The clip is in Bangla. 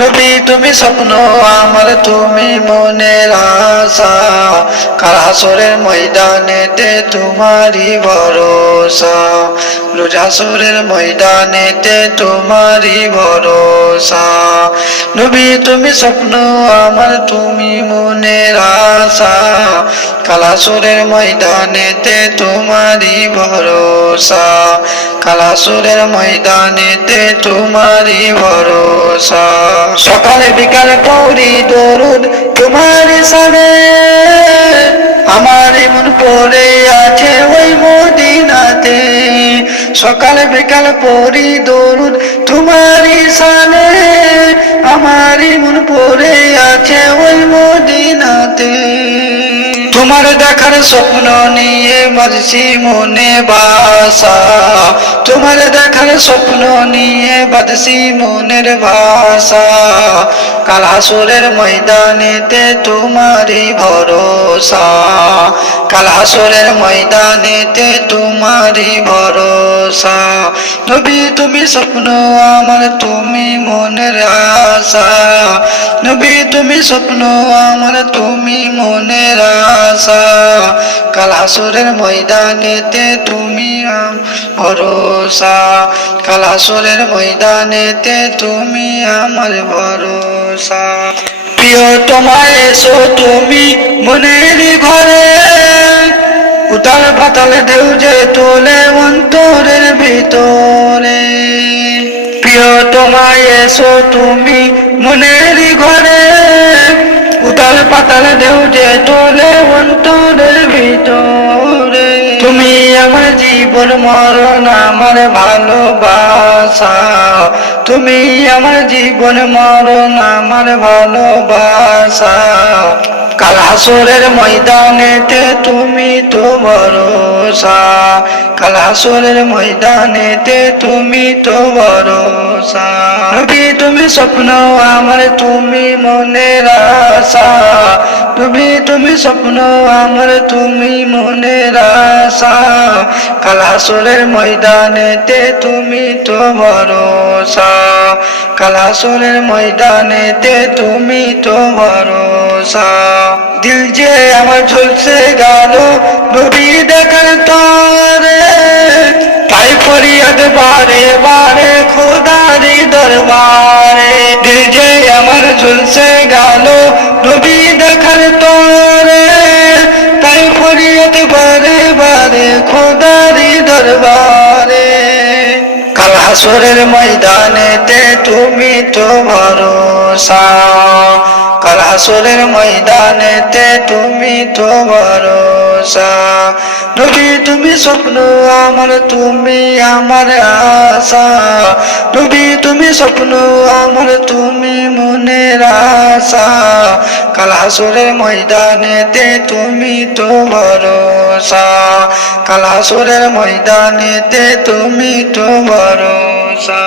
নবী তুমি স্বপ্ন আমার, তুমি মনের আশা, কাল হাসরের ময়দানেতে তোমারই ভরসা, রোজ হাসরের ময়দানেতে তোমারই ভরসা। নবী তুমি স্বপ্ন আমার, তুমি মনের আশা, কাল হাসরের ময়দানেতে তোমারই ভরসা, কাল হাসরের ময়দানেতে তোমারই ভরসা। সকালে বিকালে পড়ি দরুদ তোমার সানে, আমার মন পড়ে আছে ওই মদিনাতে। সকালে বিকালে পড়ি দরুদ তোমার সানে, আমার মন পড়ে আছে ওই মদিনাতে। তোমার দেখার স্বপ্ন নিয়ে বাঁধছি মনে বাসা, তোমার দেখার স্বপ্ন নিয়ে বাঁধছি মনের ভাষা, কাল হাসরের ময়দানেতে তোমারই ভরসা, কাল হাসরের ময়দানেতে তোমারই ভরসা। নবী তুমি স্বপ্ন আমার, তুমি মনের আশা, নবী তুমি স্বপ্ন আমার, তুমি মনের আশা, কাল হাসরের ময়দানেতে তুমি ভরসা, কাল হাসরের ময়দানেতে তুমি আমার ভরসা। প্রিয় তোমায় এসো তুমি মনের ঘরে, উতাল পাতাল ঢেউ যে তোলে অন্তরের ভিতরে। প্রিয় তোমায় এসো তুমি মনের ঘরে, উতাল পাতাল ঢেউ যে তোলে অন্তরের ভিতরে। তুমি আমার জীবন মরণ আমার ভালোবাসা, তুমি আমার জীবন মরণ আমার ভালোবাসা, কাল হাসরের ময়দানেতে তুমি তো ভরসা, কাল হাসরের ময়দানেতে তুমি তো ভরসা। নবী তুমি স্বপ্ন আমার, তুমি মনের আশা, নবী তুমি স্বপ্ন আমার, তুমি মনের আশা, কাল হাসরের ময়দানেতে তুমি তো ভরসা, কাল হাসরের ময়দানেতে তুমি তো ভরসা। দিল যে আমার ঝলসে গেল নবী দেখার তরে, তাই ফরিয়াদ বারে বারে খোদারি দরবারে। দিল যে আমার ঝলসে গেল নবী দেখার তরে, তাই ফরিয়াদ বারে বারে খোদারি দরবারে। কাল হাসরের ময়দানেতে তুমি তো ভরসা, কাল হাসরের ময়দানেতে তুমি তো ভরসা। নবী তুমি স্বপ্ন আমার, তুমি আমার আশা, নবী তুমি স্বপ্ন আমার, তুমি মনের আশা, কাল হাসরের ময়দানেতে তুমি তো ভরসা, কাল হাসরের ময়দানেতে তুমি তো ভরসা।